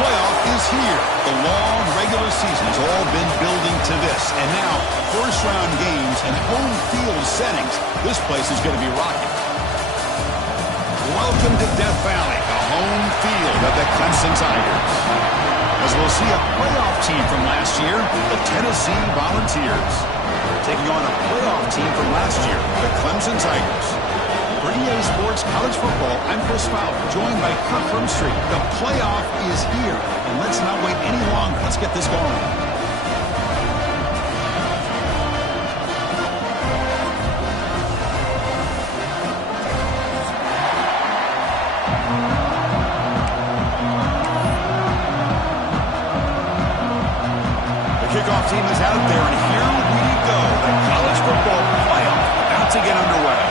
playoff is here. The long regular season has all been building to this. And now, first-round games and home field settings. This place is going to be rocking. Welcome to Death Valley, the home field of the Clemson Tigers. As we'll see a playoff team from last year, the Tennessee Volunteers. Taking on a playoff team from last year, the Clemson Tigers. For EA Sports College Football, I'm Chris Fowler, joined by Kirk Street. The playoff is here, and let's not wait any longer. Let's get this going. The kickoff team is out there, and here we go. The college football playoff about to get underway.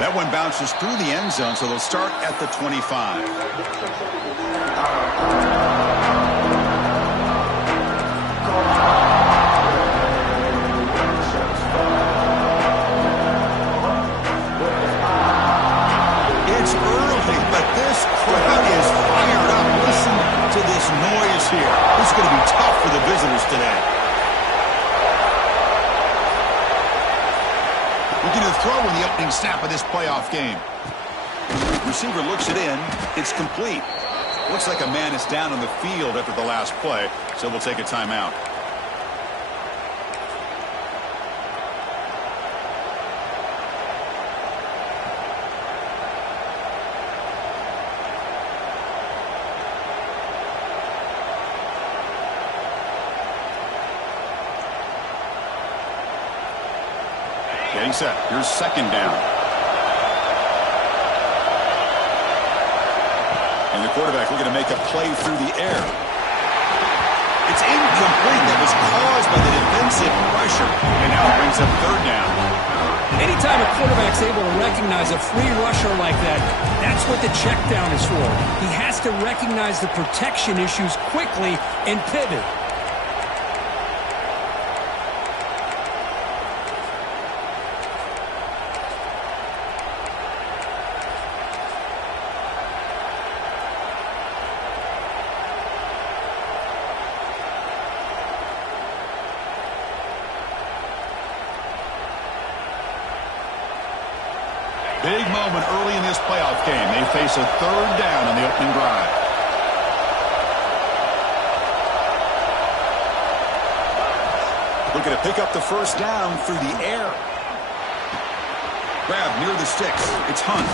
That one bounces through the end zone, so they'll start at the 25. It's early, but this crowd is fired up. Listen to this noise here. This is going to be tough for the visitors today. Looking to throw in the opening snap of this playoff game. Receiver looks it in. It's complete. Looks like a man is down on the field after the last play, so we'll take a timeout. Getting set. Here's second down. And the quarterback looking to make a play through the air. It's incomplete. That was caused by the defensive pressure. And now it brings up third down. Anytime a quarterback's able to recognize a free rusher like that, that's what the check down is for. He has to recognize the protection issues quickly and pivot. Big moment early in this playoff game. They face a third down on the opening drive. Looking to pick up the first down through the air. Grab near the sticks. It's Hunt.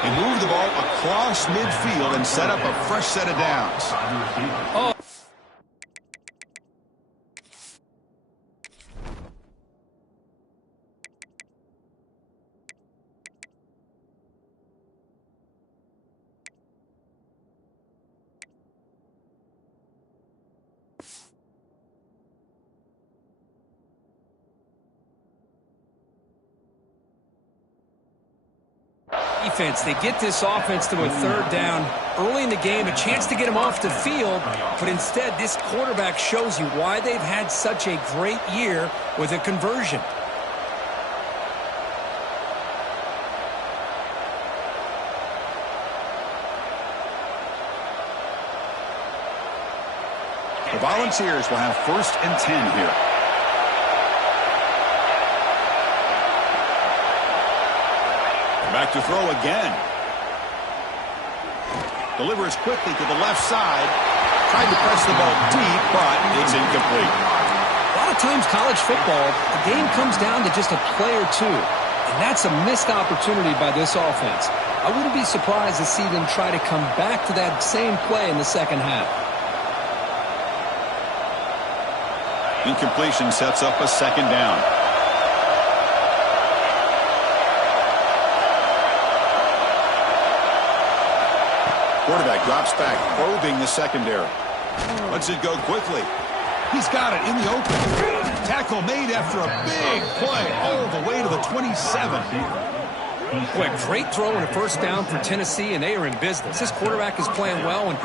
They move the ball across midfield and set up a fresh set of downs. Oh. Defense, they get this offense to a third down early in the game, a chance to get them off the field, but instead this quarterback shows you why they've had such a great year with a conversion. The Volunteers will have 1st and 10 here. Back to throw again. Delivers quickly to the left side. Tried to press the ball deep, but it's incomplete. A lot of times college football, the game comes down to just a play or two. And that's a missed opportunity by this offense. I wouldn't be surprised to see them try to come back to that same play in the second half. Incompletion sets up a second down. Quarterback drops back, probing the secondary. Lets it go quickly. He's got it in the open. Tackle made after a big play all the way to the 27. Boy, great throw and a first down for Tennessee, and they are in business. This quarterback is playing well, and,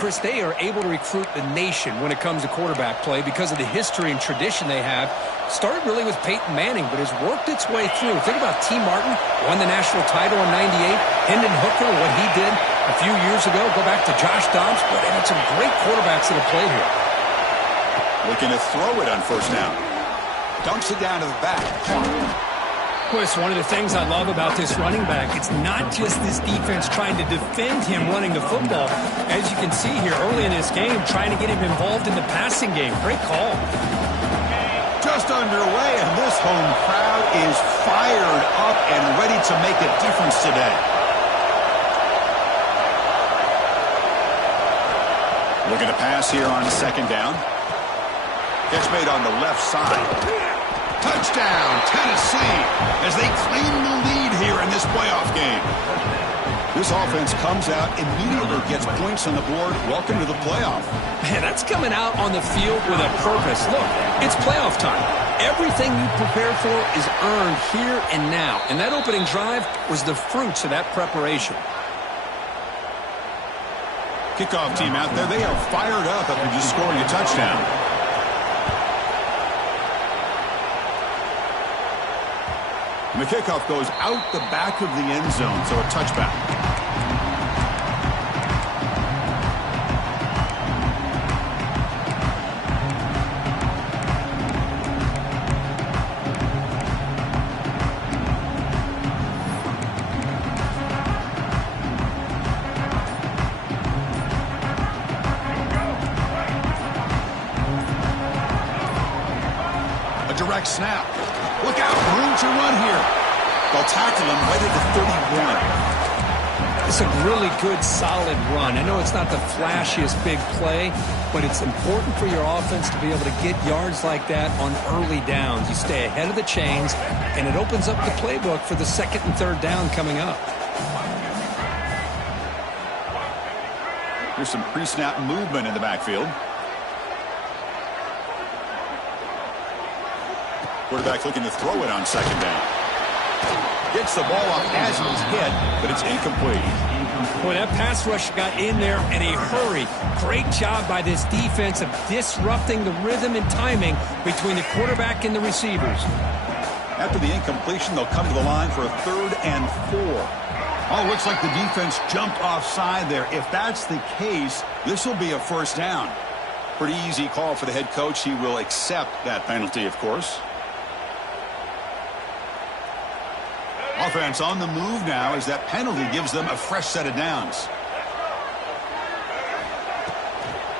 Chris, they are able to recruit the nation when it comes to quarterback play because of the history and tradition they have. Started really with Peyton Manning, but has worked its way through. Think about T. Martin, won the national title in '98. Hendon Hooker, what he did a few years ago. Go back to Josh Dobbs. But they had some great quarterbacks that have played here. Looking to throw it on first down. Dumps it down to the back. Chris, one of the things I love about this running back, it's not just this defense trying to defend him running the football. As you can see here early in this game, trying to get him involved in the passing game. Great call. Just underway, and this home crowd is fired up and ready to make a difference today. Looking to pass here on second down. Catch made on the left side. Touchdown, Tennessee, as they claim the lead here in this playoff game. This offense comes out immediately, gets points on the board. Welcome to the playoff. Man, that's coming out on the field with a purpose. Look, it's playoff time. Everything you prepare for is earned here and now. And that opening drive was the fruits of that preparation. Kickoff team out there, they are fired up after just scoring a touchdown. And the kickoff goes out the back of the end zone, so a touchback. A direct snap. Look out, room to run here. They'll tackle him right at the 31. It's a really good, solid run. I know it's not the flashiest big play, but it's important for your offense to be able to get yards like that on early downs. You stay ahead of the chains, and it opens up the playbook for the second and third down coming up. There's some pre-snap movement in the backfield. Quarterback looking to throw it on second down. Gets the ball off as it was hit, but it's incomplete. Boy, that pass rush got in there in a hurry. Great job by this defense of disrupting the rhythm and timing between the quarterback and the receivers. After the incompletion, they'll come to the line for a 3rd and 4. Oh, looks like the defense jumped offside there. If that's the case, this will be a first down. Pretty easy call for the head coach. He will accept that penalty, of course. Offense on the move now as that penalty gives them a fresh set of downs.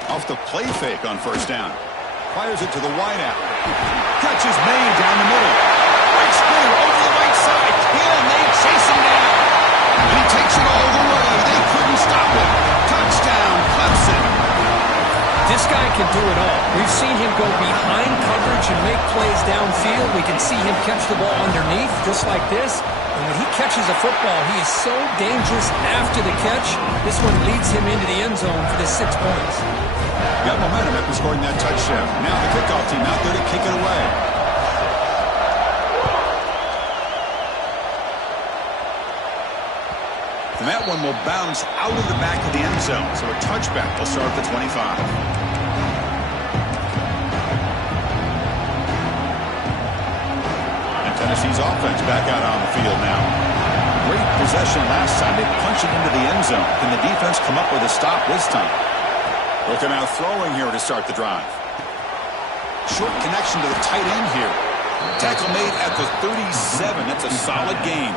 Off the play fake on first down. Fires it to the wideout. Catch is made down the middle. Right spinner over the right side. Can they chase him down? And he takes it all the way. They couldn't stop him. Touchdown, Clemson. This guy can do it all. We've seen him go behind coverage and make plays downfield. We can see him catch the ball underneath, just like this. And when he catches a football, he is so dangerous after the catch. This one leads him into the end zone for the 6 points. Got momentum after scoring that touchdown. Now the kickoff team out there to kick it away. And that one will bounce out of the back of the end zone. So a touchback will start at the 25. Tennessee's offense back out on the field now. Great possession last time. They punched it into the end zone. Can the defense come up with a stop this time? Looking out throwing here to start the drive. Short connection to the tight end here. Tackle made at the 37. That's a solid gain.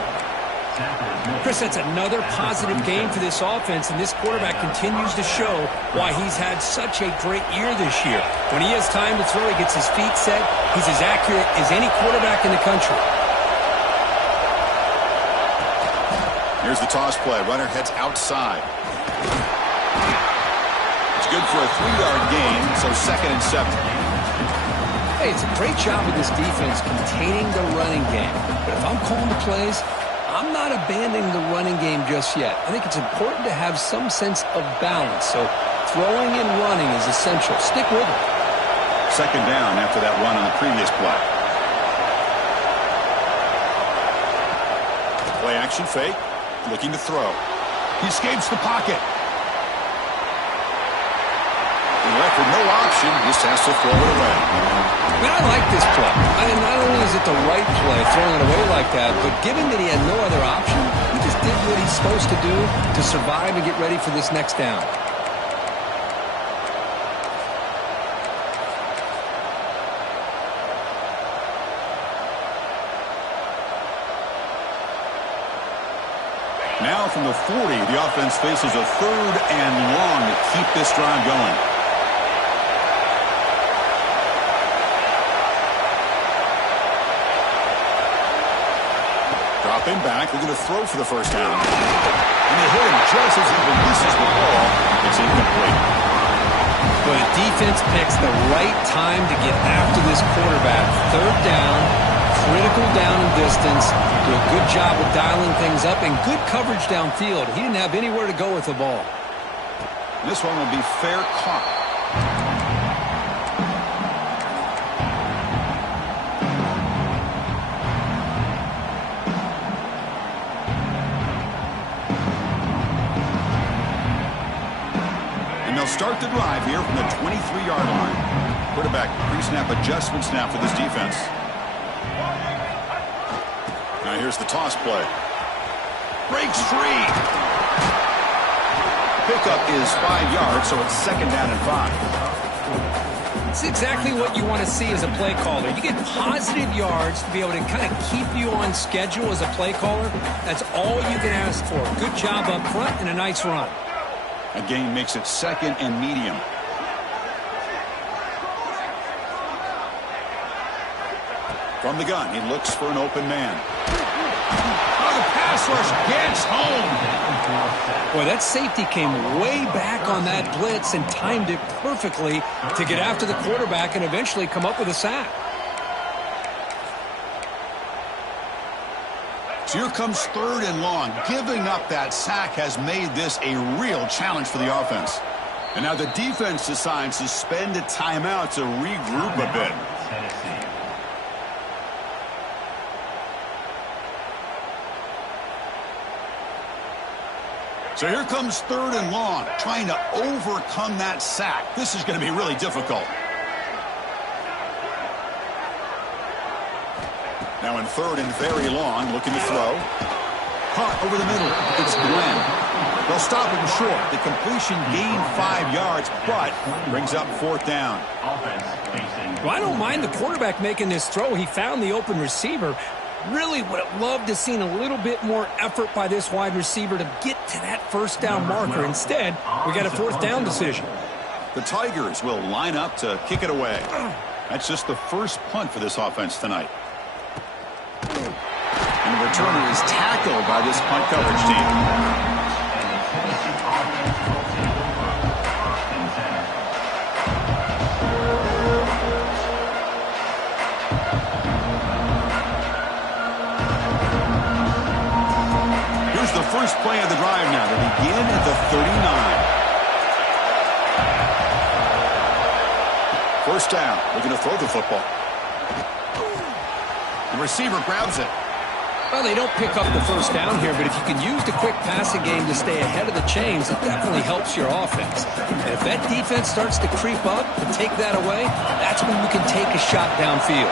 Chris, that's another positive game for this offense, and this quarterback continues to show why he's had such a great year this year. When he has time to throw, he gets his feet set. He's as accurate as any quarterback in the country. Here's the toss play. Runner heads outside. It's good for a 3-yard gain, so 2nd and 7. Hey, it's a great job of this defense containing the running game. But if I'm calling the plays, I'm not abandoning the running game just yet. I think it's important to have some sense of balance. So throwing and running is essential. Stick with it. 2nd down after that run on the previous play. Play Play-action fake. Looking to throw. He escapes the pocket. He left with no option. Just has to throw it away. Man, I like this play. I mean, not only is it the right play, throwing it away like that, but given that he had no other option, he just did what he's supposed to do to survive and get ready for this next down. Now from the 40, the offense faces a 3rd and long to keep this drive going. Dropping back, looking to throw for the first down. And they hit him just as he releases the ball. It's incomplete. But the defense picks the right time to get after this quarterback. 3rd down, critical down and distance. Do a good job of dialing things up and good coverage downfield. He didn't have anywhere to go with the ball. This one will be fair caught. And they'll start the drive here from the 23-yard line. Quarterback pre-snap adjustment snap for this defense. Now here's the toss play. Breaks free. Pickup is 5 yards, so it's 2nd down and 5. It's exactly what you want to see as a play caller. You get positive yards to be able to kind of keep you on schedule as a play caller. That's all you can ask for. Good job up front and a nice run. A gain makes it 2nd and medium. From the gun, he looks for an open man. Oh, the pass rush gets home. Boy, that safety came way back on that blitz and timed it perfectly to get after the quarterback and eventually come up with a sack. So here comes 3rd and long. Giving up that sack has made this a real challenge for the offense. And now the defense decides to spend a timeout to regroup a bit. So here comes 3rd and long, trying to overcome that sack. This is going to be really difficult. Now in 3rd and very long, looking to throw. Caught over the middle. It's Glenn. They'll stop him short. The completion gained 5 yards, but brings up 4th down. Well, I don't mind the quarterback making this throw. He found the open receiver. Really would have loved to seen a little bit more effort by this wide receiver to get to that 1st down marker. Instead, we got a 4th down decision. The Tigers will line up to kick it away. That's just the first punt for this offense tonight. And the returner is tackled by this punt coverage team. The first play of the drive now to begin at the 39. 1st down. Looking to throw the football. The receiver grabs it. Well, they don't pick up the 1st down here, but if you can use the quick passing game to stay ahead of the chains, it definitely helps your offense. And if that defense starts to creep up and take that away, that's when you can take a shot downfield.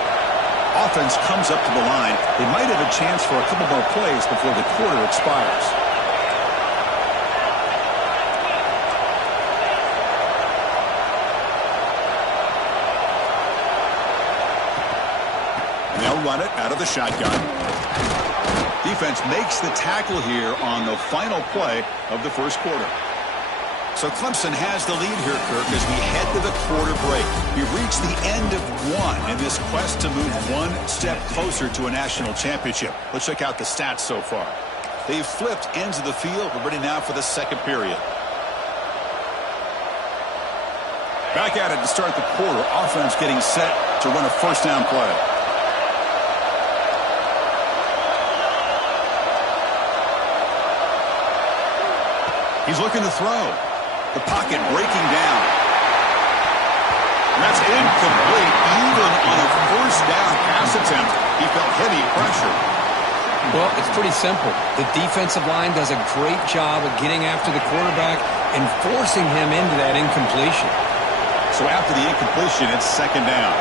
Offense comes up to the line. They might have a chance for a couple more plays before the quarter expires. And they'll run it out of the shotgun. Defense makes the tackle here on the final play of the 1st quarter. So Clemson has the lead here, Kirk, as we head to the quarter break. We've reached the end of one in this quest to move one step closer to a national championship. Let's check out the stats so far. They've flipped ends of the field. We're ready now for the 2nd period. Back at it to start the quarter. Offense getting set to run a 1st down play. He's looking to throw. The pocket breaking down. And that's incomplete. Even on a 1st down pass attempt, he felt heavy pressure. Well, it's pretty simple. The defensive line does a great job of getting after the quarterback and forcing him into that incompletion. So after the incompletion, it's second down.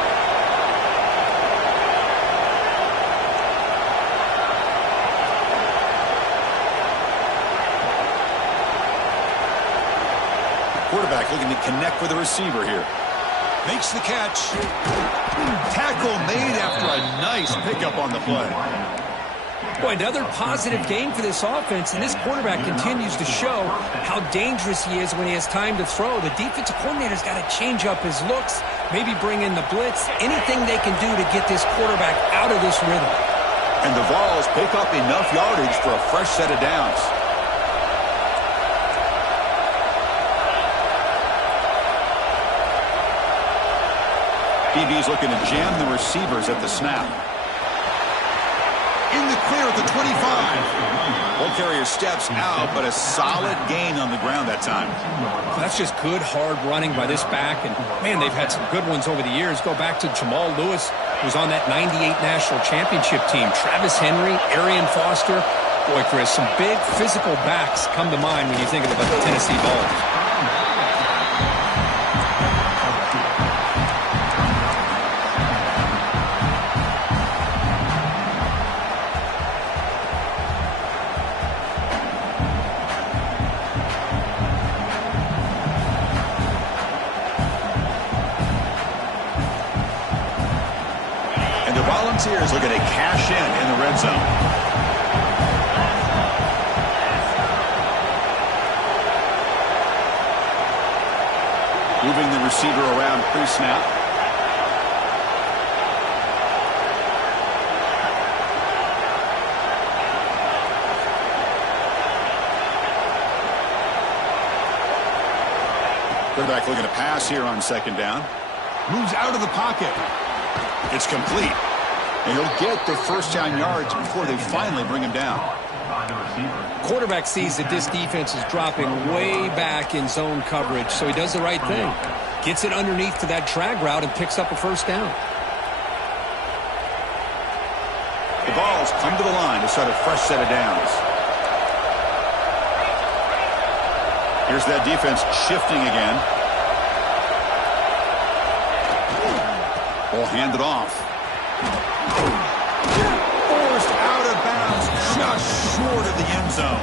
Quarterback looking to connect with the receiver here. Makes the catch. Tackle made after a nice pickup on the play. Boy, another positive gain for this offense, and this quarterback continues to show how dangerous he is when he has time to throw. The defensive coordinator's got to change up his looks, maybe bring in the blitz, anything they can do to get this quarterback out of this rhythm. And the Vols pick up enough yardage for a fresh set of downs. DB's looking to jam the receivers at the snap. In the clear at the 25. Ball carrier steps out, but a solid gain on the ground that time. That's just good, hard running by this back. And, man, they've had some good ones over the years. Go back to Jamal Lewis, who was on that 98 National Championship team. Travis Henry, Arian Foster. Boy, Chris, some big physical backs come to mind when you think about the Tennessee Vols. Volunteers looking to cash in the red zone. Moving the receiver around pre-snap. Quarterback looking to pass here on second down. Moves out of the pocket. It's complete. And he'll get the first down yards before they finally bring him down. Quarterback sees that this defense is dropping way back in zone coverage, so he does the right thing. Gets it underneath to that drag route and picks up a first down. The Vols come to the line to start a fresh set of downs. Here's that defense shifting again. Ball handed off. Forced out of bounds, just short of the end zone.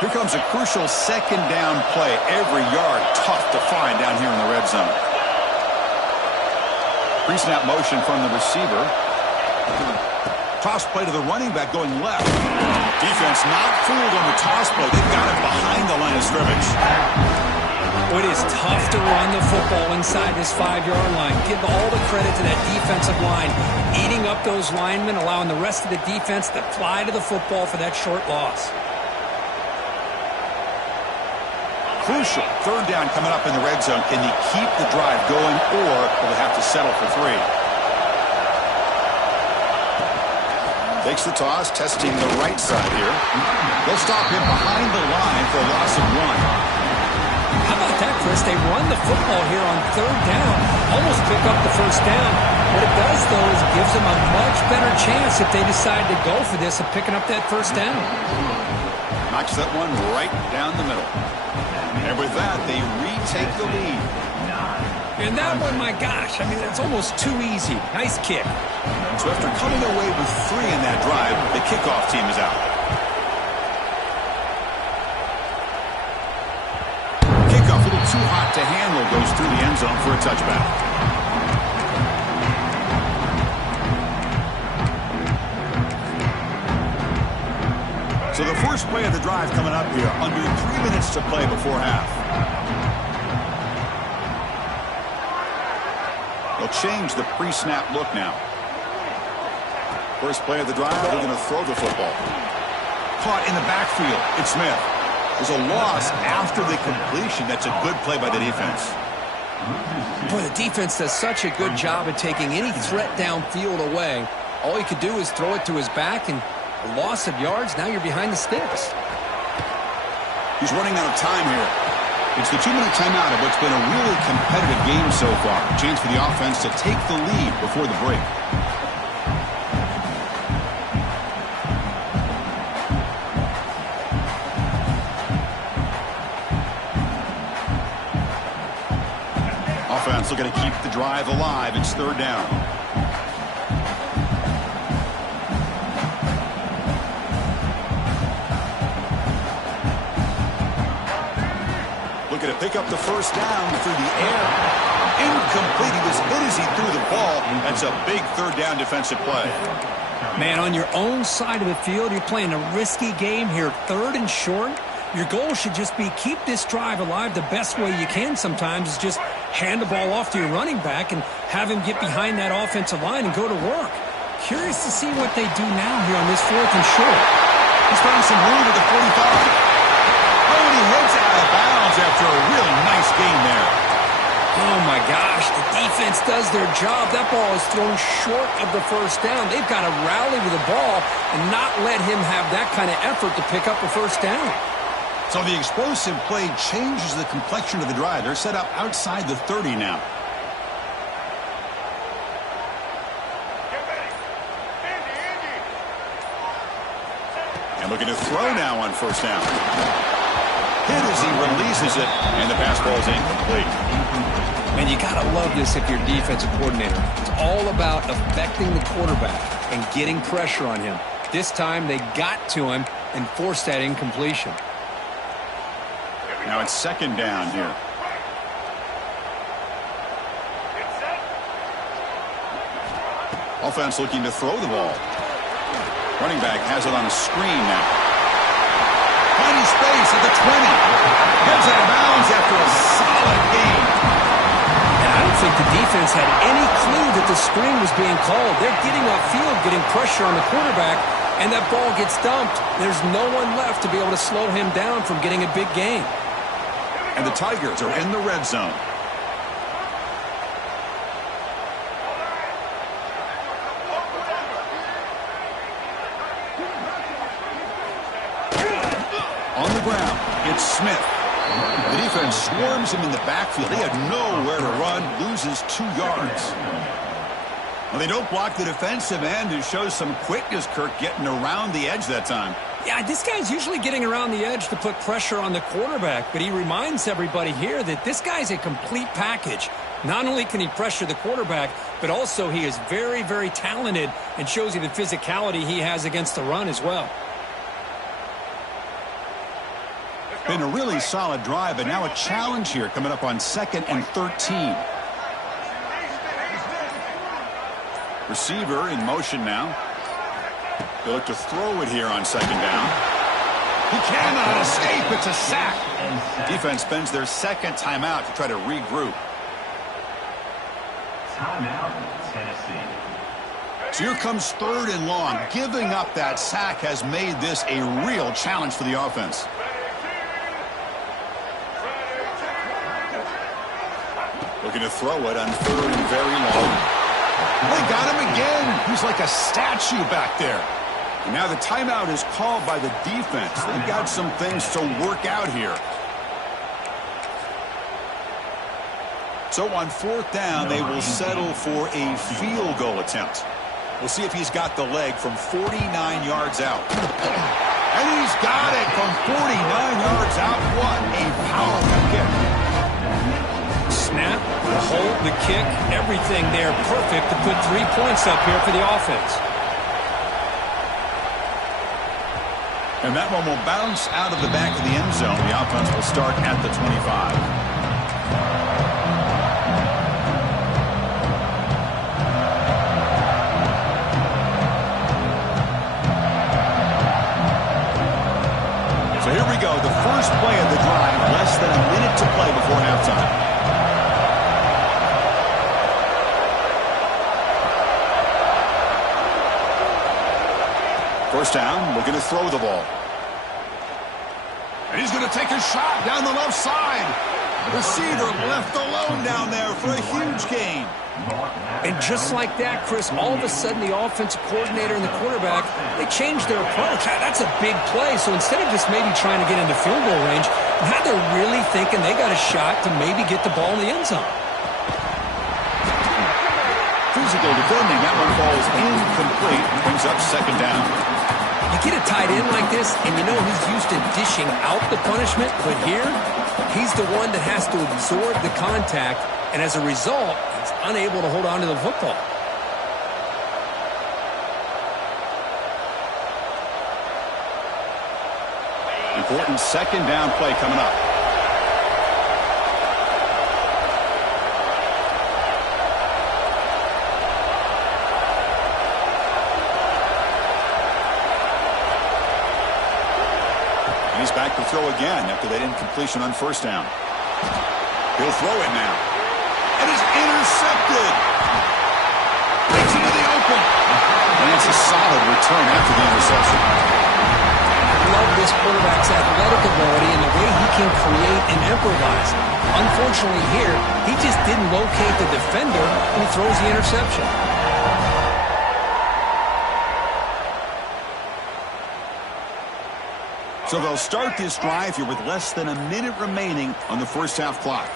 Here comes a crucial second down play. Every yard tough to find down here in the red zone. Pre-snap motion from the receiver. Toss play to the running back going left. Defense not fooled on the toss play. They've got it behind the line of scrimmage. It is tough to run the football inside this 5-yard line. Give all the credit to that defensive line. Eating up those linemen, allowing the rest of the defense to fly to the football for that short loss. Crucial. Third down coming up in the red zone. Can you keep the drive going, or will they have to settle for 3? Takes the toss, testing the right side here. They'll stop him behind the line for a loss of 1. How about that, Chris? They run the football here on third down. Almost pick up the first down. What it does, though, is it gives them a much better chance if they decide to go for this of picking up that first down. Knocks that one right down the middle. And with that, they retake the lead. And that one, my gosh, I mean, it's almost too easy. Nice kick. So after coming away with 3 in that drive, the kickoff team is out. Kickoff, a little too hot to handle, goes through the end zone for a touchback. So the first play of the drive coming up here, under 3 minutes to play before half. They'll change the pre-snap look now. First play of the drive, they're going to throw the football. Caught in the backfield. It's Smith. There's a loss after the completion. That's a good play by the defense. Boy, the defense does such a good job at taking any threat downfield away. All he could do is throw it to his back, and a loss of yards, now you're behind the sticks. He's running out of time here. It's the 2-minute timeout of what's been a really competitive game so far. A chance for the offense to take the lead before the break. Offense looking to keep the drive alive. It's third down. Looking to pick up the first down through the air. Incomplete. He was hit as he threw the ball. That's a big third down defensive play. Man, on your own side of the field, you're playing a risky game here. Third and short. Your goal should just be keep this drive alive the best way you can sometimes is just hand the ball off to your running back and have him get behind that offensive line and go to work. Curious to see what they do now here on this fourth and short. He's finding some room at the 45. Oh, and he heads out of bounds after a really nice gain there. Oh, my gosh. The defense does their job. That ball is thrown short of the first down. They've got to rally with the ball and not let him have that kind of effort to pick up a first down. So the explosive play changes the complexion of the drive. They're set up outside the 30 now. And looking to throw now on first down. Hit as he releases it, and the pass ball is incomplete. Man, you got to love this if you're a defensive coordinator. It's all about affecting the quarterback and getting pressure on him. This time they got to him and forced that incompletion. Now it's second down here. Offense looking to throw the ball. Running back has it on a screen now. Finding space at the 20. Heads out of bounds after a solid gain. And I don't think the defense had any clue that the screen was being called. They're getting upfield, getting pressure on the quarterback, and that ball gets dumped. There's no one left to be able to slow him down from getting a big gain. And the Tigers are in the red zone. On the ground, it's Smith. The defense swarms him in the backfield. They had nowhere to run, loses 2 yards. Well, they don't block the defensive end and shows some quickness, Kirk, getting around the edge that time. Yeah, this guy's usually getting around the edge to put pressure on the quarterback, but he reminds everybody here that this guy's a complete package. Not only can he pressure the quarterback, but also he is very, very talented and shows you the physicality he has against the run as well. Been a really solid drive, but now a challenge here coming up on 2nd and 13. Receiver in motion now. They look to throw it here on 2nd down. He cannot escape. It's a sack. Defense spends their 2nd timeout to try to regroup. Timeout, Tennessee. So here comes 3rd and long. Giving up that sack has made this a real challenge for the offense. Looking to throw it on 3rd and very long. They got him again. He's like a statue back there. And now the timeout is called by the defense. They've got some things to work out here. So on 4th down, they will settle for a field goal attempt. We'll see if he's got the leg from 49 yards out. And he's got it from 49 yards out. What a powerful kick. Snap, the hold, the kick, everything there perfect to put 3 points up here for the offense. And that one will bounce out of the back of the end zone. The offense will start at the 25. So here we go. The first play of the drive. Less than a minute to play before halftime. First down, looking to throw the ball. And he's going to take a shot down the left side. Receiver left alone down there for a huge gain. And just like that, Chris, all of a sudden the offensive coordinator and the quarterback, they changed their approach. That's a big play. So instead of just maybe trying to get into field goal range, now they're really thinking they got a shot to maybe get the ball in the end zone. Physical defending. That one falls incomplete. Brings up second down. You get a tight end like this, and you know he's used to dishing out the punishment, but here, he's the one that has to absorb the contact, and as a result, he's unable to hold on to the football. Important second down play coming up. He's back to throw again after that incompletion on first down. He'll throw it now. And it's intercepted. Takes into the open. And it's a solid return after the interception. I love this quarterback's athletic ability and the way he can create and improvise. Unfortunately here, he just didn't locate the defender when he throws the interception. So they'll start this drive here with less than a minute remaining on the first half clock.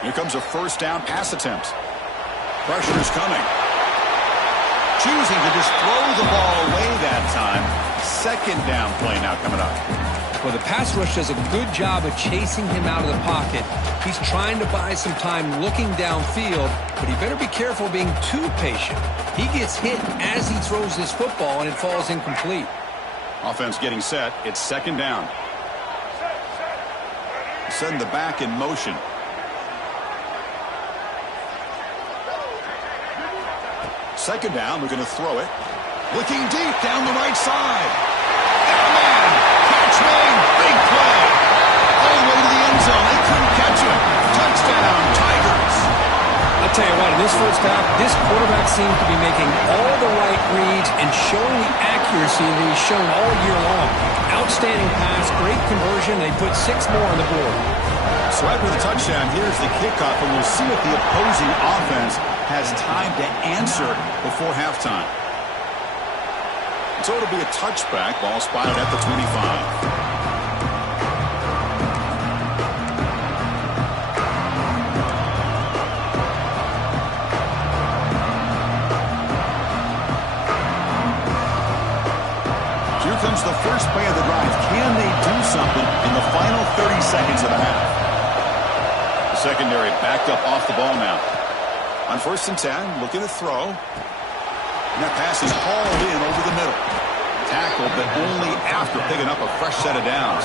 Here comes a first down pass attempt. Pressure is coming. Choosing to just throw the ball away that time. Second down play now coming up. Well, the pass rush does a good job of chasing him out of the pocket. He's trying to buy some time looking downfield, but he better be careful being too patient. He gets hit as he throws this football, and it falls incomplete. Offense getting set. It's second down. Send the back in motion. Second down. We're going to throw it. Looking deep down the right side. Oh, man. Catch made. Big play. All the way to the end zone. They couldn't catch him. Touchdown, Tigers. I'll tell you what, in this first half, this quarterback seems to be making all the right reads and showing the accuracy that he's shown all year long. Outstanding pass, great conversion. They put 6 more on the board. So after the touchdown, here's the kickoff, and we'll see if the opposing offense has time to answer before halftime. So it'll be a touchback. Ball spotted at the 25. Comes the first play of the drive. Can they do something in the final 30 seconds of the half? The secondary backed up off the ball now. On first and 10, looking to throw. And that pass is hauled in over the middle. Tackled, but only after picking up a fresh set of downs.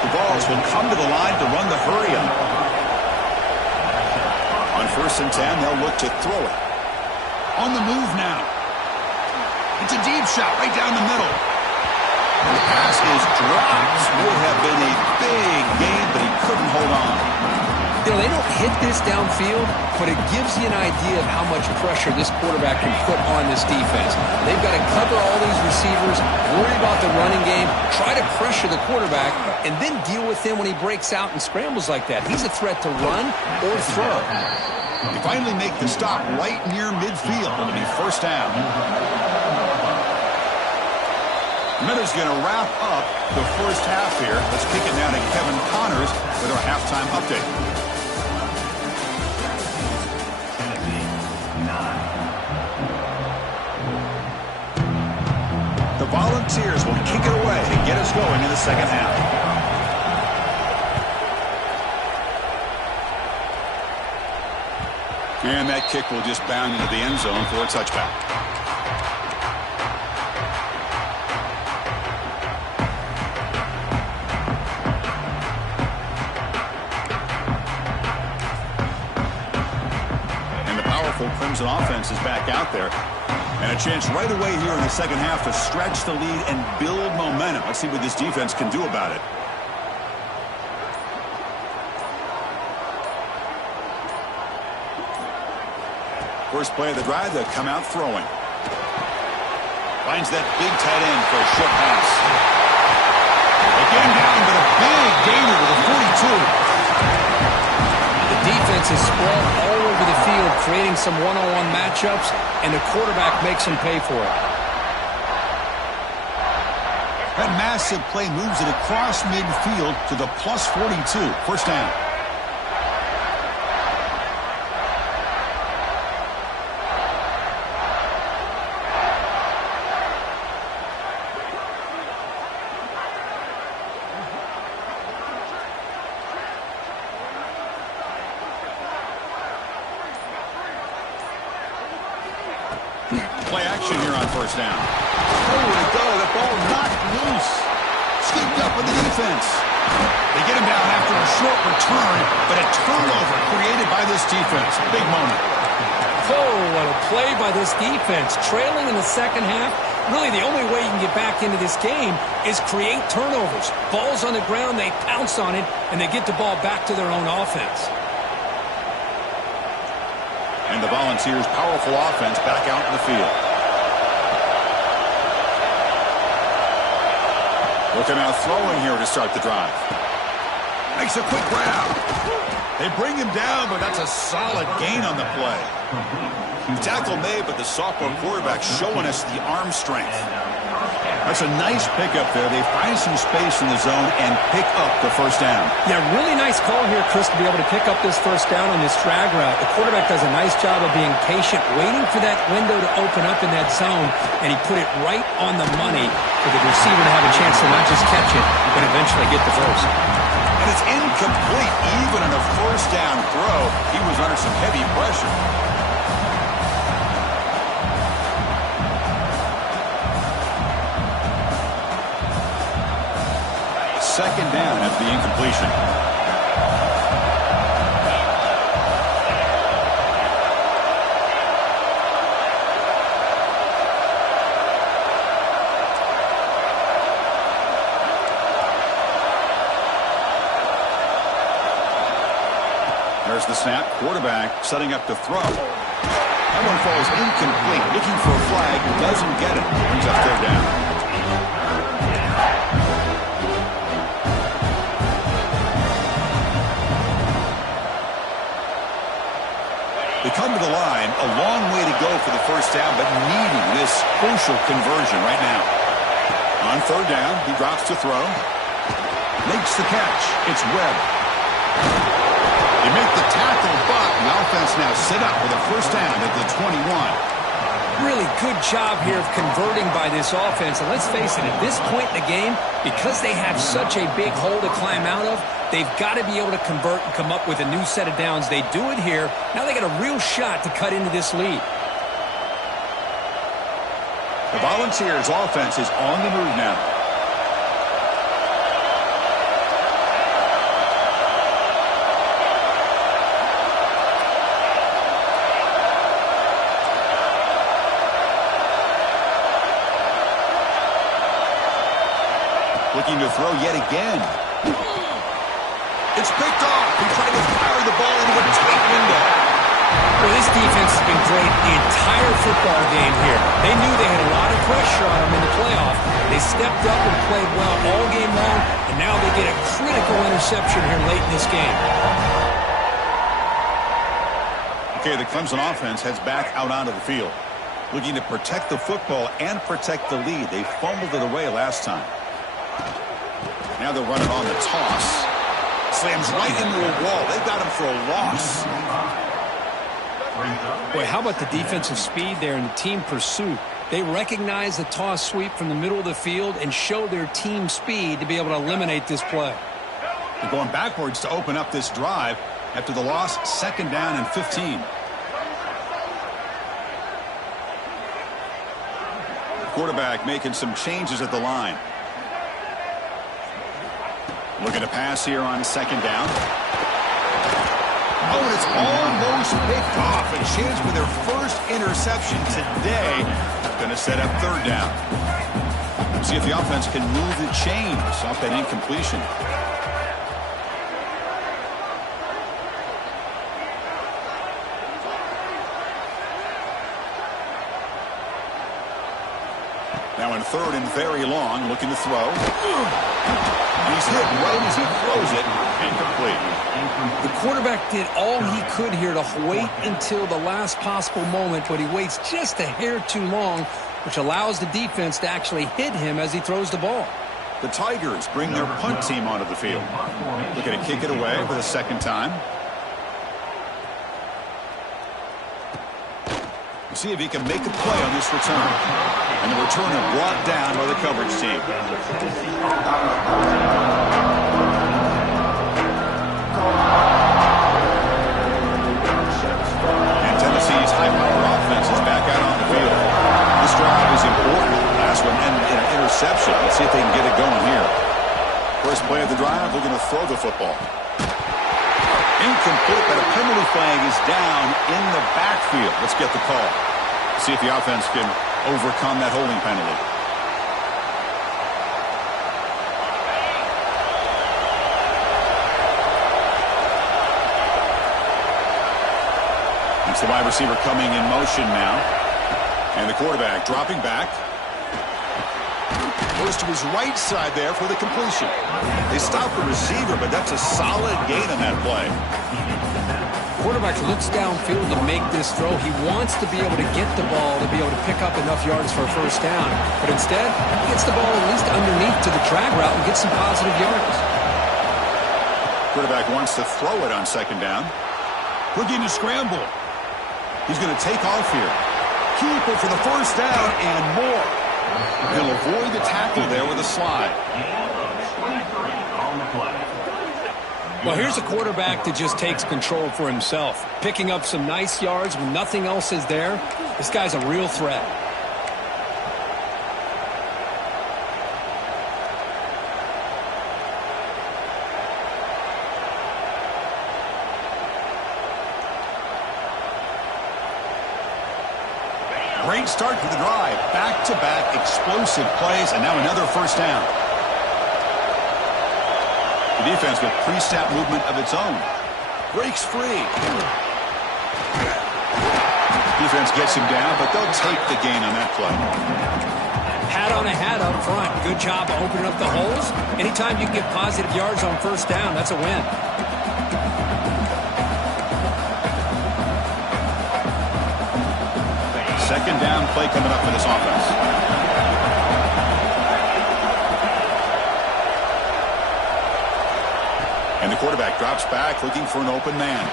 The Vols will come to the line to run the hurry up. On first and 10, they'll look to throw it. On the move now. It's a deep shot right down the middle. The pass is dropped. Would have been a big gain, but he couldn't hold on. You know, they don't hit this downfield, but it gives you an idea of how much pressure this quarterback can put on this defense. They've got to cover all these receivers, worry about the running game, try to pressure the quarterback, and then deal with him when he breaks out and scrambles like that. He's a threat to run or throw. They finally make the stop right near midfield. It'll be first down. Miller's going to wrap up the first half here. Let's kick it down to Kevin Connors with our halftime update. Tennessee, 9. The Volunteers will kick it away to get us going in the second half. And that kick will just bound into the end zone for a touchback. And the powerful Crimson offense is back out there. And a chance right away here in the second half to stretch the lead and build momentum. Let's see what this defense can do about it. First play of the drive, they'll come out throwing. Finds that big tight end for a short pass. Again down, but a big gainer to the 2. The defense is spread all over the field, creating some one-on-one matchups, and the quarterback makes them pay for it. That massive play moves it across midfield to the plus 42. First down. Play action here on first down. Nowhere to go. The ball knocked loose. Scooped up with the defense. They get him down after a short return, but a turnover created by this defense. Big moment. Oh, what a play by this defense. Trailing in the second half, really the only way you can get back into this game is create turnovers. Ball's on the ground, they pounce on it, and they get the ball back to their own offense. And the Volunteers' powerful offense back out in the field. Looking out throwing here to start the drive. Makes a quick grab. They bring him down, but that's a solid gain on the play. Tackle made, but the sophomore quarterback showing us the arm strength. That's a nice pickup there. They find some space in the zone and pick up the first down. Yeah, really nice call here, Chris, to be able to pick up this first down on this drag route. The quarterback does a nice job of being patient, waiting for that window to open up in that zone, and he put it right on the money for the receiver to have a chance to not just catch it, but eventually get the first. And it's incomplete. Even on a first down throw, he was under some heavy pressure. Second down after the incompletion. There's the snap. Quarterback setting up to throw. That one falls incomplete. Looking for a flag. Doesn't get it. Brings up third down. They come to the line, a long way to go for the first down, but needing this crucial conversion right now. On third down, he drops to throw. Makes the catch. It's Webb. They make the tackle, but the offense now set up with a first down at the 21. Really good job here of converting by this offense. And let's face it, at this point in the game, because they have such a big hole to climb out of, they've got to be able to convert and come up with a new set of downs. They do it here. Now they got a real shot to cut into this lead. The Volunteers' offense is on the move now. Looking to throw yet again. It's picked off. He tried to fire the ball into a tight window. Well, this defense has been great the entire football game here. They knew they had a lot of pressure on them in the playoff. They stepped up and played well all game long, and now they get a critical interception here late in this game. Okay, the Clemson offense heads back out onto the field, looking to protect the football and protect the lead. They fumbled it away last time. Now they're running on the toss. Slams right into a wall. They got him for a loss. Boy, how about the defensive speed there and the team pursuit? They recognize the toss sweep from the middle of the field and show their team speed to be able to eliminate this play. They're going backwards to open up this drive after the loss. Second down and 15. The quarterback making some changes at the line. Looking to pass here on second down. Oh, and it's almost picked off. A chance for their first interception today. Going to set up third down. See if the offense can move the chains off that incompletion. Now in third and very long, looking to throw. He's hit right as he throws it, incomplete. The quarterback did all he could here to wait until the last possible moment, but he waits just a hair too long, which allows the defense to actually hit him as he throws the ball. The Tigers bring their punt team onto the field. Looking to kick it away for the second time. See if he can make a play on this return. And the returner brought down by the coverage team. And Tennessee's high-power offense is back out on the field. This drive is important. Last one ended in an interception. Let's see if they can get it going here. First play of the drive, they're going to throw the football. Incomplete, but a penalty flag is down in the backfield. Let's get the call. See if the offense can overcome that holding penalty. It's the wide receiver coming in motion now. And the quarterback dropping back. Goes to his right side there for the completion. They stop the receiver, but that's a solid gain on that play. Quarterback looks downfield to make this throw. He wants to be able to get the ball to be able to pick up enough yards for a first down. But instead, he gets the ball at least underneath to the drag route and gets some positive yards. Quarterback wants to throw it on second down. Looking to scramble. He's going to take off here. Keep it for the first down and more. He'll avoid the tackle there with a slide. Well, here's a quarterback that just takes control for himself. Picking up some nice yards when nothing else is there. This guy's a real threat. Great start to the drive. Back-to-back explosive plays, and now another first down. The defense with pre-snap movement of its own. Breaks free. Defense gets him down, but they'll take the gain on that play. Hat on a hat up front. Good job of opening up the holes. Anytime you can get positive yards on first down, that's a win. Second down play coming up for this offense. And the quarterback drops back looking for an open man.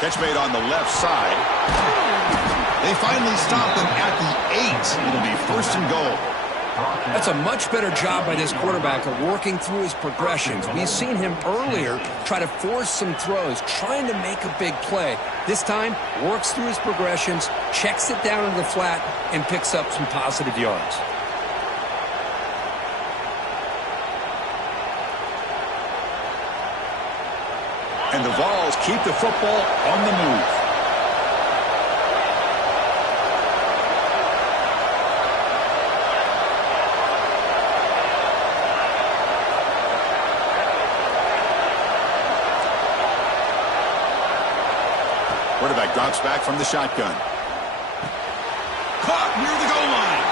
Catch made on the left side. They finally stop him at the 8. It'll be first and goal. That's a much better job by this quarterback of working through his progressions. We've seen him earlier try to force some throws, trying to make a big play. This time, works through his progressions, checks it down into the flat, and picks up some positive yards. And the Vols keep the football on the move. Quarterback drops back from the shotgun. Caught near the goal line.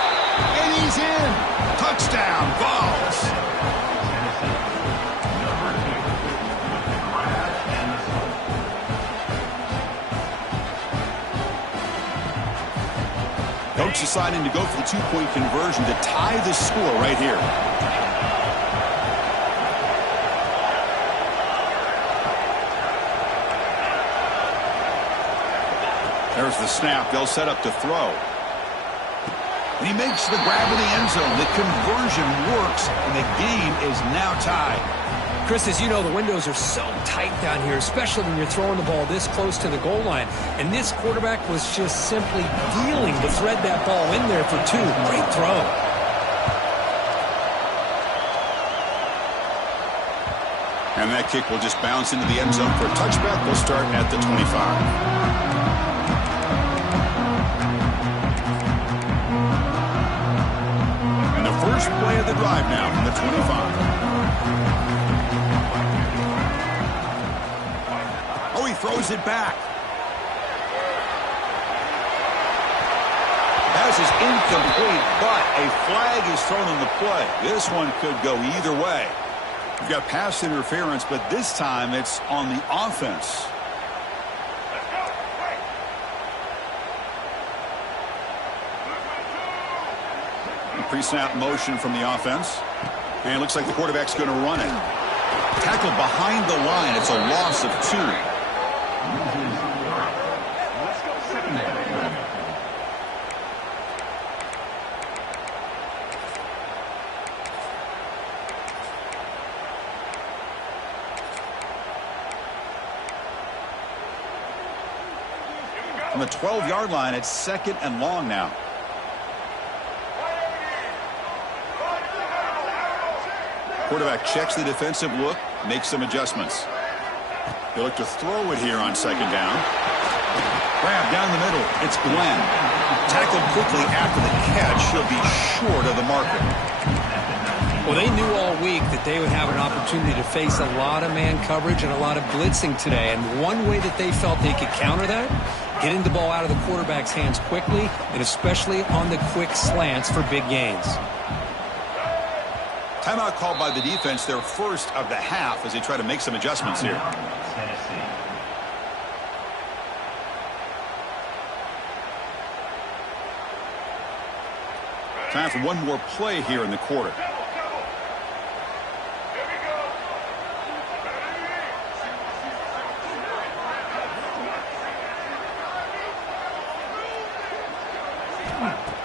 And he's in. Touchdown, Vols. Coach deciding to go for the two-point conversion to tie the score right here. There's the snap. They'll set up to throw. And he makes the grab in the end zone. The conversion works, and the game is now tied. Chris, as you know, the windows are so tight down here, especially when you're throwing the ball this close to the goal line. And this quarterback was just simply dealing to thread that ball in there for 2. Great throw. And that kick will just bounce into the end zone for a touchback. We'll start at the 25. First play of the drive now from the 25. Oh, he throws it back. Has is incomplete, but a flag is thrown on the play. This one could go either way. You've got pass interference, but this time it's on the offense. Pre-snap motion from the offense. And it looks like the quarterback's going to run it. Tackle behind the line. It's a loss of 2. On the 12-yard line, it's 2nd and long now. Quarterback checks the defensive look, makes some adjustments. He'll look to throw it here on 2nd down. Grab down the middle. It's Glenn. Tackled quickly after the catch. He'll be short of the marker. Well, they knew all week that they would have an opportunity to face a lot of man coverage and a lot of blitzing today. And one way that they felt they could counter that, getting the ball out of the quarterback's hands quickly, and especially on the quick slants for big gains. Timeout called by the defense, their first of the half, as they try to make some adjustments here. Time for one more play here in the quarter.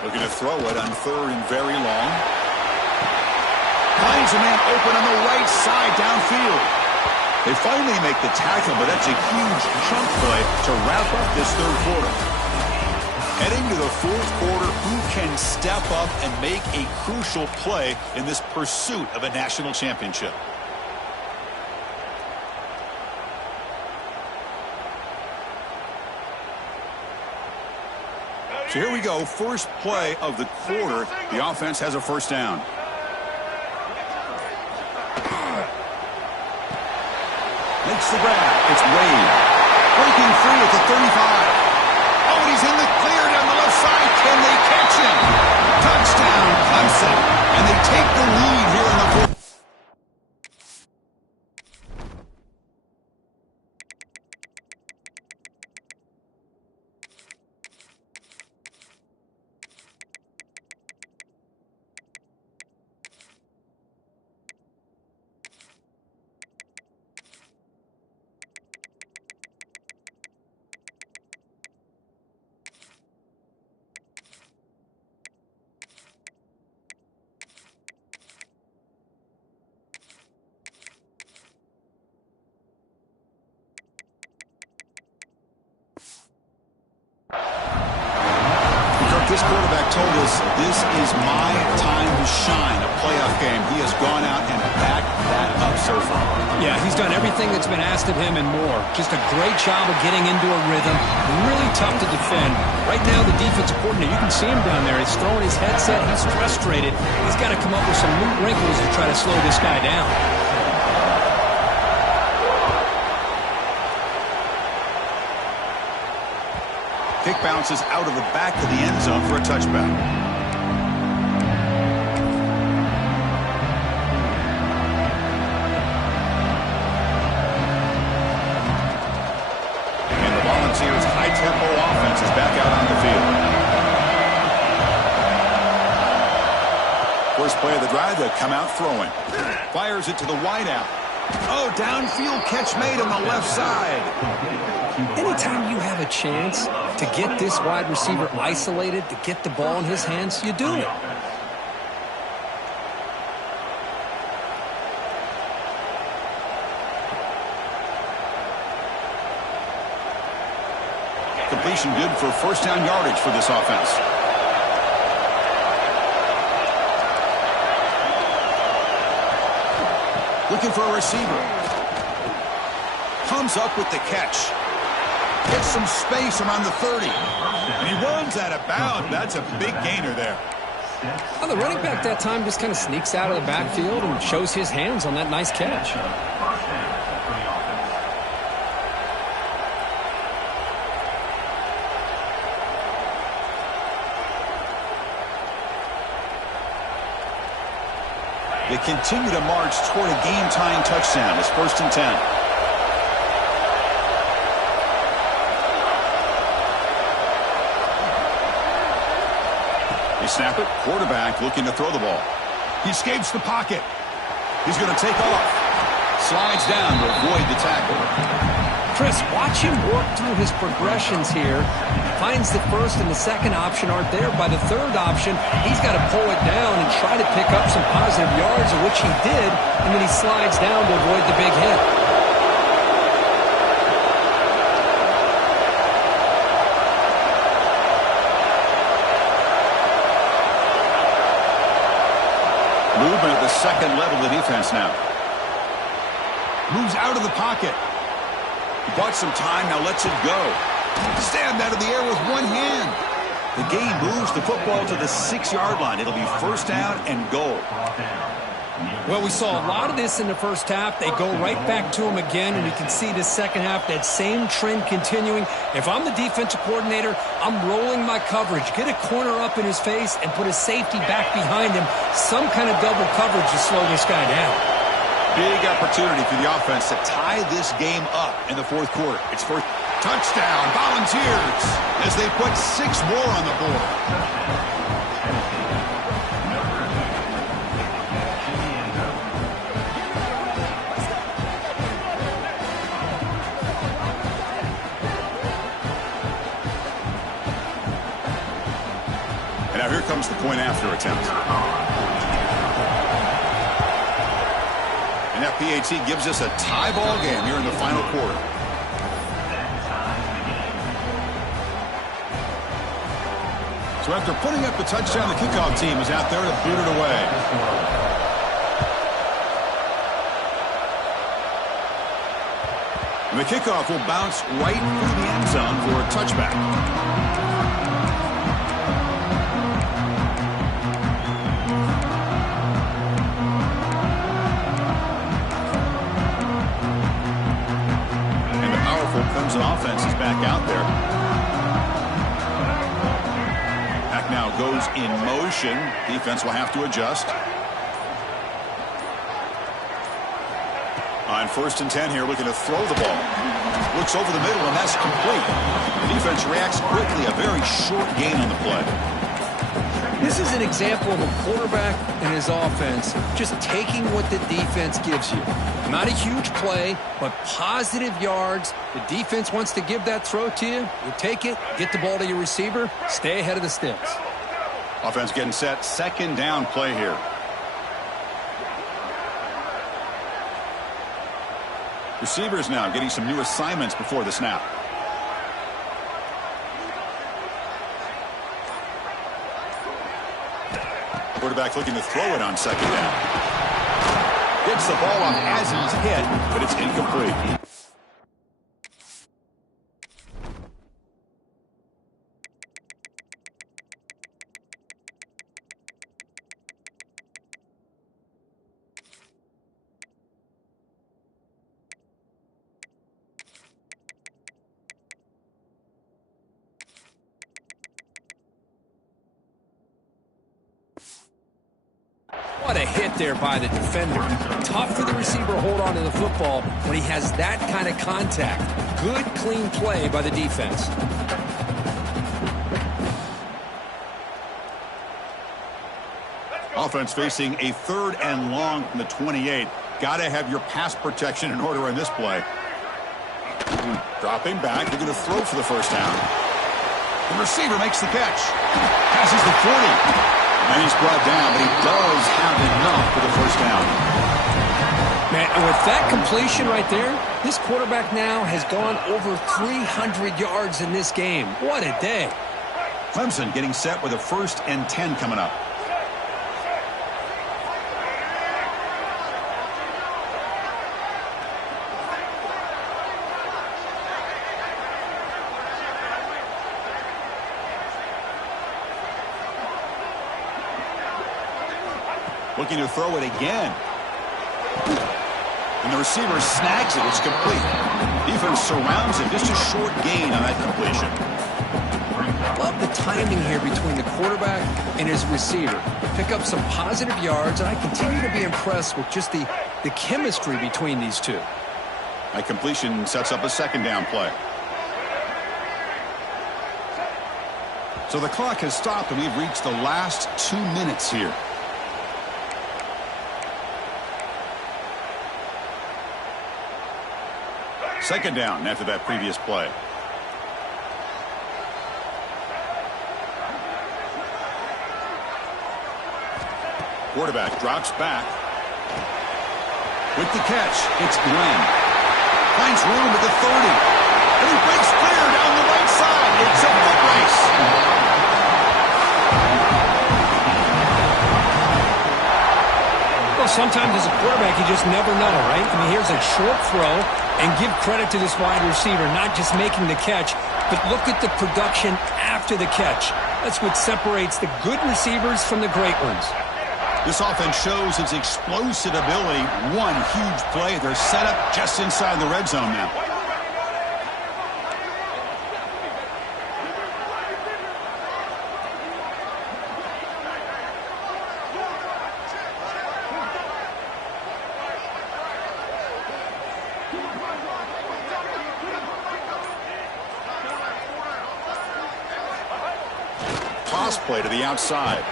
Looking to throw it on 3rd and very long. Finds a man open on the right side downfield. They finally make the tackle, but that's a huge chunk play to wrap up this 3rd quarter. Heading to the 4th quarter, who can step up and make a crucial play in this pursuit of a national championship? So here we go, first play of the quarter. The offense has a 1st down. Makes the grab. It's Wade. Breaking free at the 35. Oh, and he's in the clear down the left side. Can they catch him? Touchdown, Clemson. And they take the lead here in the 4th. This quarterback told us this is my time to shine, a playoff game. He has gone out and backed that up so far. Yeah, he's done everything that's been asked of him and more. Just a great job of getting into a rhythm. Really tough to defend. Right now, the defensive coordinator, you can see him down there. He's throwing his headset. He's frustrated. He's got to come up with some new wrinkles to try to slow this guy down. Kick bounces out of the back of the end zone for a touchback. And the Volunteers' high-tempo offense is back out on the field. First play of the drive, they'll come out throwing. Fires it to the wideout. Oh, downfield catch made on the left side. Anytime you have a chance to get this wide receiver isolated, to get the ball in his hands, you do it. Completion good for 1st down yardage for this offense. Looking for a receiver. Comes up with the catch. Gets some space around the 30. And he runs out of bounds. That's a big gainer there. Well, the running back that time just kind of sneaks out of the backfield and shows his hands on that nice catch. They continue to march toward a game-tying touchdown. It's 1st and 10. They snap it. Quarterback looking to throw the ball. He escapes the pocket. He's going to take off. Slides down to avoid the tackle. Chris, watch him work through his progressions here. Finds the first and the second option aren't there. By the third option, he's got to pull it down and try to pick up some positive yards, of which he did, and then he slides down to avoid the big hit. Movement at the second level of the defense now. Moves out of the pocket. He bought some time, now lets it go. Stabbed out of the air with one hand. The game moves the football to the 6-yard line. It'll be 1st down and goal. Well, we saw a lot of this in the first half. They go right back to him again, and you can see the second half, that same trend continuing. If I'm the defensive coordinator, I'm rolling my coverage. Get a corner up in his face and put a safety back behind him. Some kind of double coverage to slow this guy down. Big opportunity for the offense to tie this game up in the 4th quarter. It's 4th. Touchdown, Volunteers, as they put 6 more on the board. And now here comes the point after attempt. And that PAT gives us a tie ball game here in the final quarter. So after putting up the touchdown, the kickoff team is out there to boot it away. And the kickoff will bounce right through the end zone for a touchback. And the powerful Clemson offense is back out there. Now goes in motion. Defense will have to adjust. On 1st and 10 here, looking to throw the ball. Looks over the middle, and that's complete. The defense reacts quickly. A very short gain on the play. This is an example of a quarterback and his offense just taking what the defense gives you. Not a huge play, but positive yards. The defense wants to give that throw to you. You take it, get the ball to your receiver, stay ahead of the sticks. Offense getting set. 2nd down play here. Receivers now getting some new assignments before the snap. Quarterback looking to throw it on 2nd down. Gets the ball off as he's hit, but it's incomplete. What a hit there by the defender. Tough for the receiver to hold on to the football when he has that kind of contact. Good, clean play by the defense. Offense facing a 3rd and long from the 28. Got to have your pass protection in order in this play. Dropping back, looking to throw for the 1st down. The receiver makes the catch. Passes the 40. And he's brought down, but he does have enough for the 1st down. Man, with that completion right there, this quarterback now has gone over 300 yards in this game. What a day. Clemson getting set with a 1st and 10 coming up. Looking to throw it again. And the receiver snags it. It's complete. Defense surrounds it. Just a short gain on that completion. Love the timing here between the quarterback and his receiver. Pick up some positive yards, and I continue to be impressed with just the chemistry between these two. A completion sets up a second down play. So the clock has stopped, and we've reached the last 2 minutes here. Second down after that previous play. Quarterback drops back. With the catch, it's Glenn. Finds room at the 30. And he breaks clear down the right side. It's a foot race. Well, sometimes as a quarterback, you just never know, right? I mean, here's a short throw, and give credit to this wide receiver, not just making the catch, but look at the production after the catch. That's what separates the good receivers from the great ones. This offense shows its explosive ability. One huge play. They're set up just inside the red zone now. Toss play to the outside.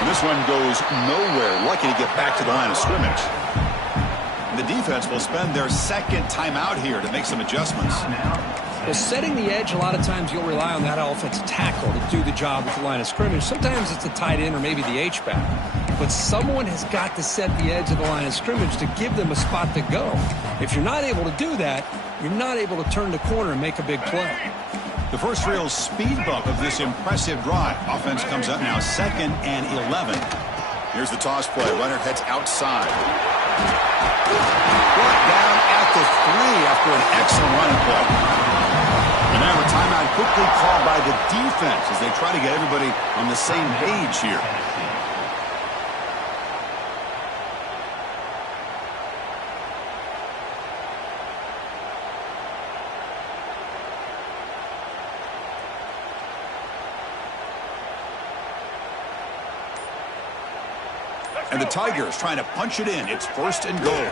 And this one goes nowhere. Lucky to get back to the line of scrimmage. And the defense will spend their second timeout here to make some adjustments. Well, setting the edge, a lot of times you'll rely on that offensive tackle to do the job at the line of scrimmage. Sometimes it's the tight end or maybe the H-back. But someone has got to set the edge of the line of scrimmage to give them a spot to go. If you're not able to do that, you're not able to turn the corner and make a big play. The first real speed bump of this impressive drive. Offense comes up now 2nd and 11. Here's the toss play. Runner heads outside. Brought down at the 3 after an excellent running play. And now a timeout quickly called by the defense as they try to get everybody on the same page here. And the Tigers trying to punch it in. It's 1st and goal.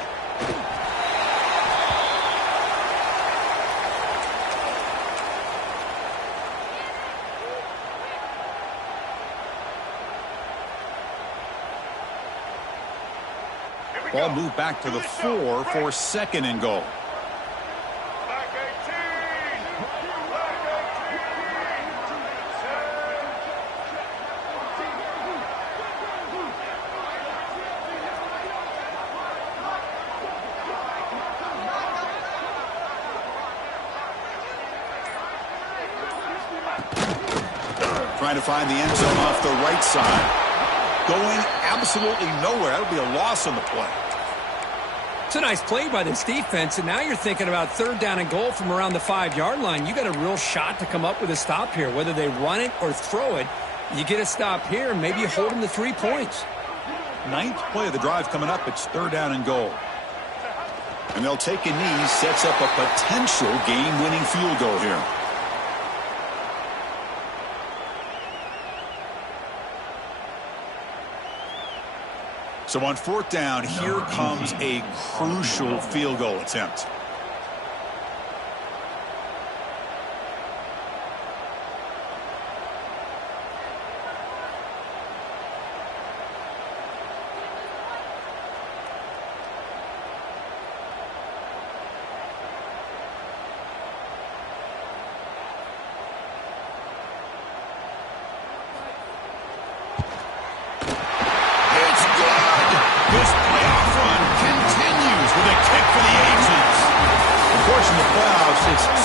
Ball moved back to the 4 for 2nd and goal. Trying to find the end zone off the right side. Going absolutely nowhere. That'll be a loss on the play. It's a nice play by this defense, and now you're thinking about 3rd down and goal from around the 5-yard line. You got a real shot to come up with a stop here. Whether they run it or throw it, you get a stop here, and maybe you hold them to 3 points. 9th play of the drive coming up. It's 3rd down and goal. And they'll take a knee. Sets up a potential game-winning field goal here. So on 4th down, here comes a crucial field goal attempt.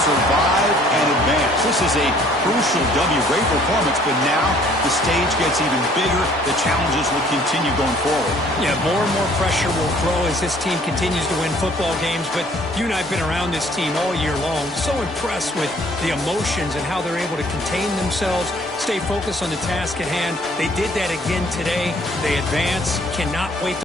Survive and advance. This is a crucial W. Great performance, but now the stage gets even bigger. The challenges will continue going forward. Yeah, more and more pressure will grow as this team continues to win football games, but you and I have been around this team all year long. So impressed with the emotions and how they're able to contain themselves, stay focused on the task at hand. They did that again today. They advance, cannot wait to